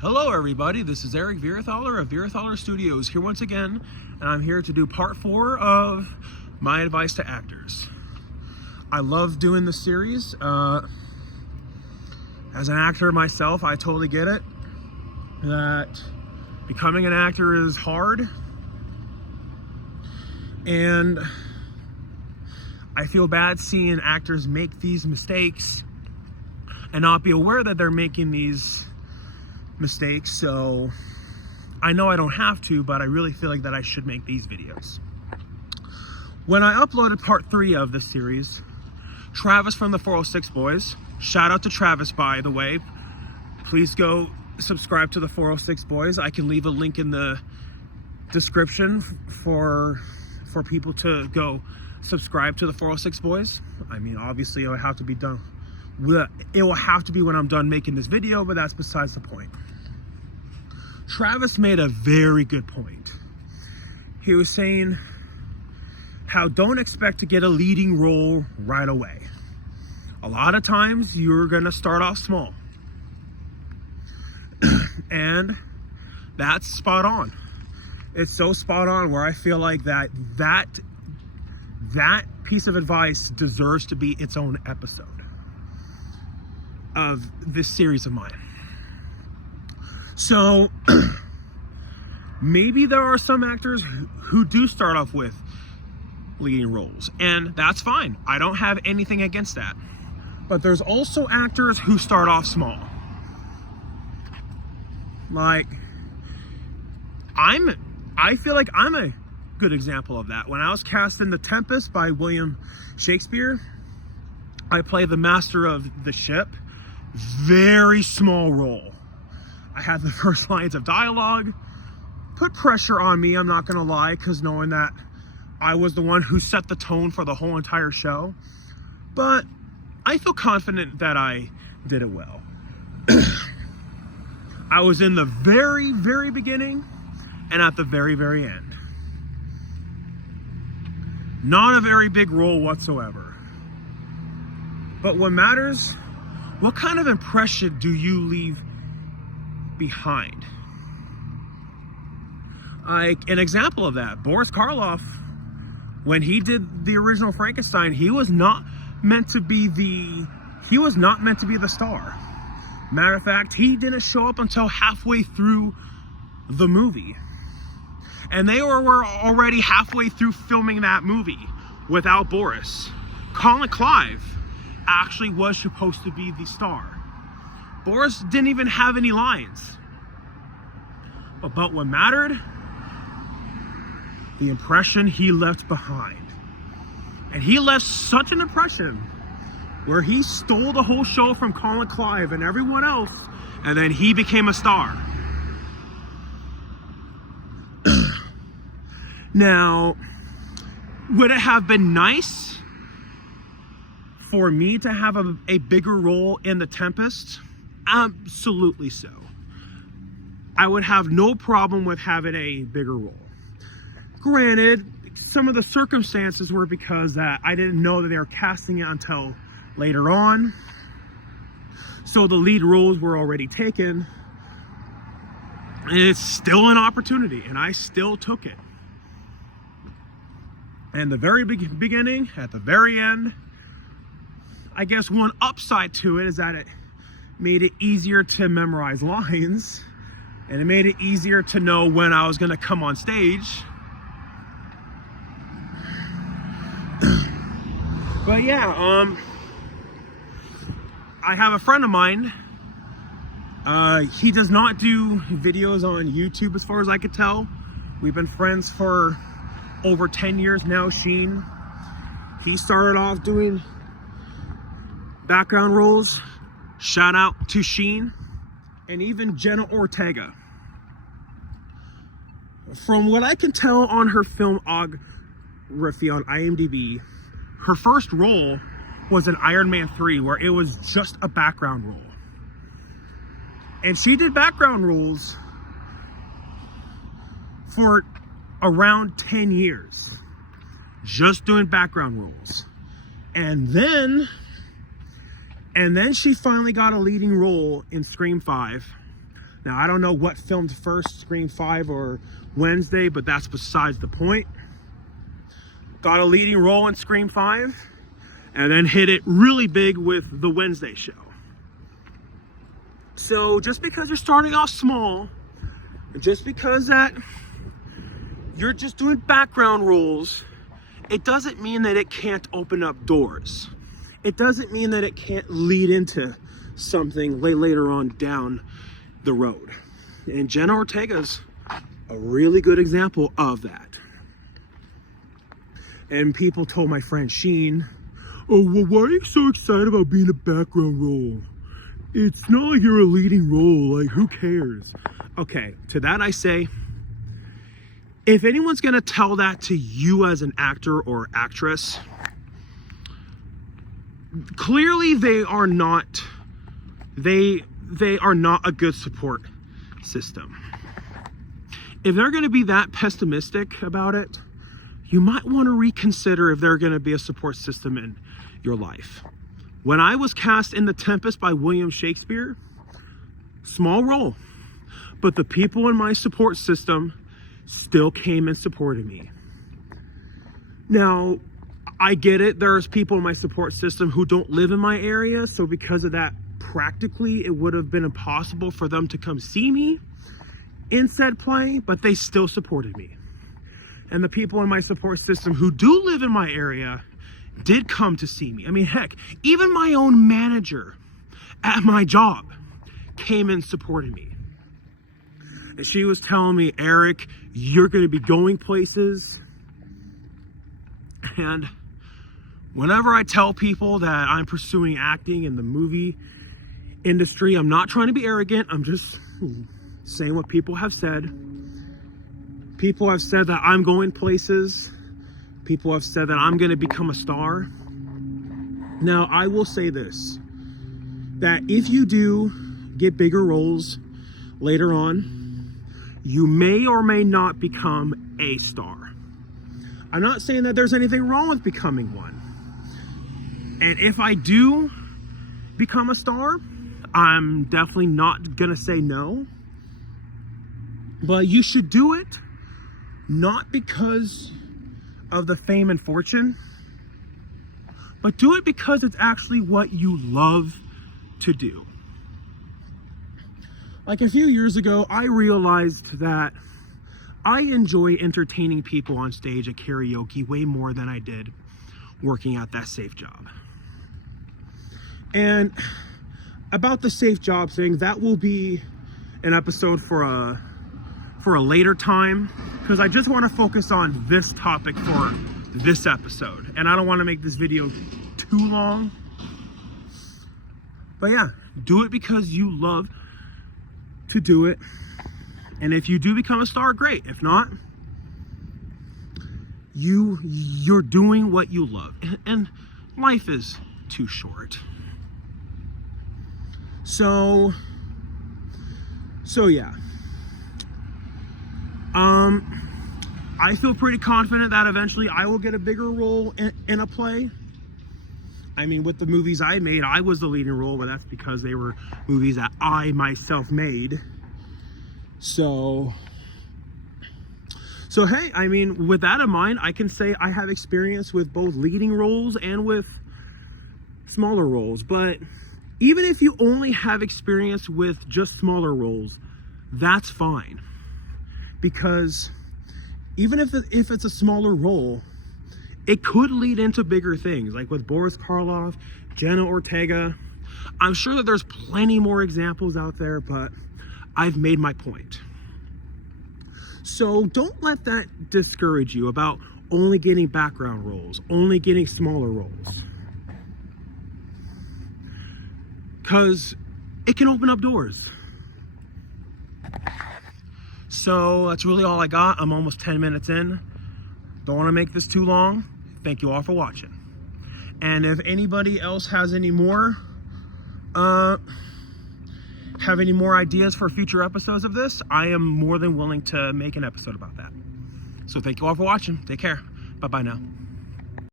Hello everybody, this is Eric Vierathaler of Vierathaler Studios here once again, and I'm here to do part 4 of my advice to actors. I love doing this series. As an actor myself, I totally get it that becoming an actor is hard, and I feel bad seeing actors make these mistakes and not be aware that they're making these mistakes. So I know I don't have to, but I really feel like that I should make these videos. When I uploaded part 3 of this series, Travis from the 406 Boys, shout out to Travis by the way, please go subscribe to the 406 Boys. I can leave a link in the description for people to go subscribe to the 406 Boys. I mean, obviously it will have to be done. It will have to be when I'm done making this video, but that's besides the point. Travis made a very good point. He was saying how don't expect to get a leading role right away. A lot of times you're gonna start off small. And that's spot on. It's so spot on where I feel like that piece of advice deserves to be its own episode of this series of mine. So maybe there are some actors who do start off with leading roles, and that's fine. I don't have anything against that. But there's also actors who start off small. Like, I feel like I'm a good example of that. When I was cast in The Tempest by William Shakespeare, I played the master of the ship. Very small role. I had the first lines of dialogue. Put pressure on me, I'm not gonna lie, because knowing that I was the one who set the tone for the whole entire show. But I feel confident that I did it well. I was in the very, very beginning and at the very, very end. Not a very big role whatsoever. But what matters, what kind of impression do you leave behind? Like an example of that, Boris Karloff, when he did the original Frankenstein, he was not meant to be the star. Matter of fact, he didn't show up until halfway through the movie. And they were already halfway through filming that movie without Boris. Colin Clive actually was supposed to be the star. Boris didn't even have any lines. But what mattered? The impression he left behind. And he left such an impression where he stole the whole show from Colin Clive and everyone else, and then he became a star. Now, would it have been nice for me to have a bigger role in The Tempest? Absolutely so. I would have no problem with having a bigger role. Granted, some of the circumstances were because that I didn't know that they were casting it until later on. So the lead roles were already taken. And it's still an opportunity, and I still took it. And the very beginning, at the very end, I guess one upside to it is that it made it easier to memorize lines, and it made it easier to know when I was going to come on stage. But yeah, I have a friend of mine. He does not do videos on YouTube as far as I could tell. We've been friends for over 10 years now, Sheen. He started off doing background roles. Shout out to Sheen. And even Jenna Ortega. From what I can tell on her filmography on IMDb, her first role was in Iron Man 3, where it was just a background role. And she did background roles for around 10 years. Just doing background roles. And then she finally got a leading role in Scream 5. Now, I don't know what filmed first, Scream 5 or Wednesday, but that's besides the point. Got a leading role in Scream 5, and then hit it really big with the Wednesday show. So just because you're starting off small, just because that you're just doing background roles, it doesn't mean that it can't open up doors. It doesn't mean that it can't lead into something later on down the road. And Jenna Ortega's a really good example of that. And people told my friend Sheen, "Oh, well, why are you so excited about being a background role? It's not like you're a leading role, like who cares?" Okay, to that I say, if anyone's gonna tell that to you as an actor or actress, clearly they are not a good support system. If they're going to be that pessimistic about it, you might want to reconsider if they're going to be a support system in your life. When I was cast in The Tempest by William Shakespeare, small role, but the people in my support system still came and supported me. Now, I get it. There's people in my support system who don't live in my area, so because of that, practically it would have been impossible for them to come see me in said play, but they still supported me. And the people in my support system who do live in my area did come to see me. I mean, heck, even my own manager at my job came and supported me. And she was telling me, "Eric, you're going to be going places." And whenever I tell people that I'm pursuing acting in the movie industry, I'm not trying to be arrogant. I'm just saying what people have said. People have said that I'm going places. People have said that I'm going to become a star. Now, I will say this, that if you do get bigger roles later on, you may or may not become a star. I'm not saying that there's anything wrong with becoming one. And if I do become a star, I'm definitely not gonna say no. But you should do it not because of the fame and fortune, but do it because it's actually what you love to do. Like a few years ago, I realized that I enjoy entertaining people on stage at karaoke way more than I did working at that safe job. And about the safe job thing, that will be an episode for a later time, because I just want to focus on this topic for this episode, and I don't want to make this video too long. But yeah, do it because you love to do it, and if you do become a star, great. If not, you're doing what you love, and life is too short. So yeah. I feel pretty confident that eventually I will get a bigger role in a play. I mean, with the movies I made, I was the leading role, but that's because they were movies that I myself made. So hey, I mean, with that in mind, I can say I have experience with both leading roles and with smaller roles. But even if you only have experience with just smaller roles, that's fine. Because even if it's a smaller role, it could lead into bigger things, like with Boris Karloff, Jenna Ortega. I'm sure that there's plenty more examples out there, but I've made my point. So don't let that discourage you about only getting background roles, only getting smaller roles. Because it can open up doors. So that's really all I got. I'm almost 10 minutes in. Don't want to make this too long. Thank you all for watching. And if anybody else has any more ideas for future episodes of this, I am more than willing to make an episode about that. So thank you all for watching. Take care. Bye-bye now.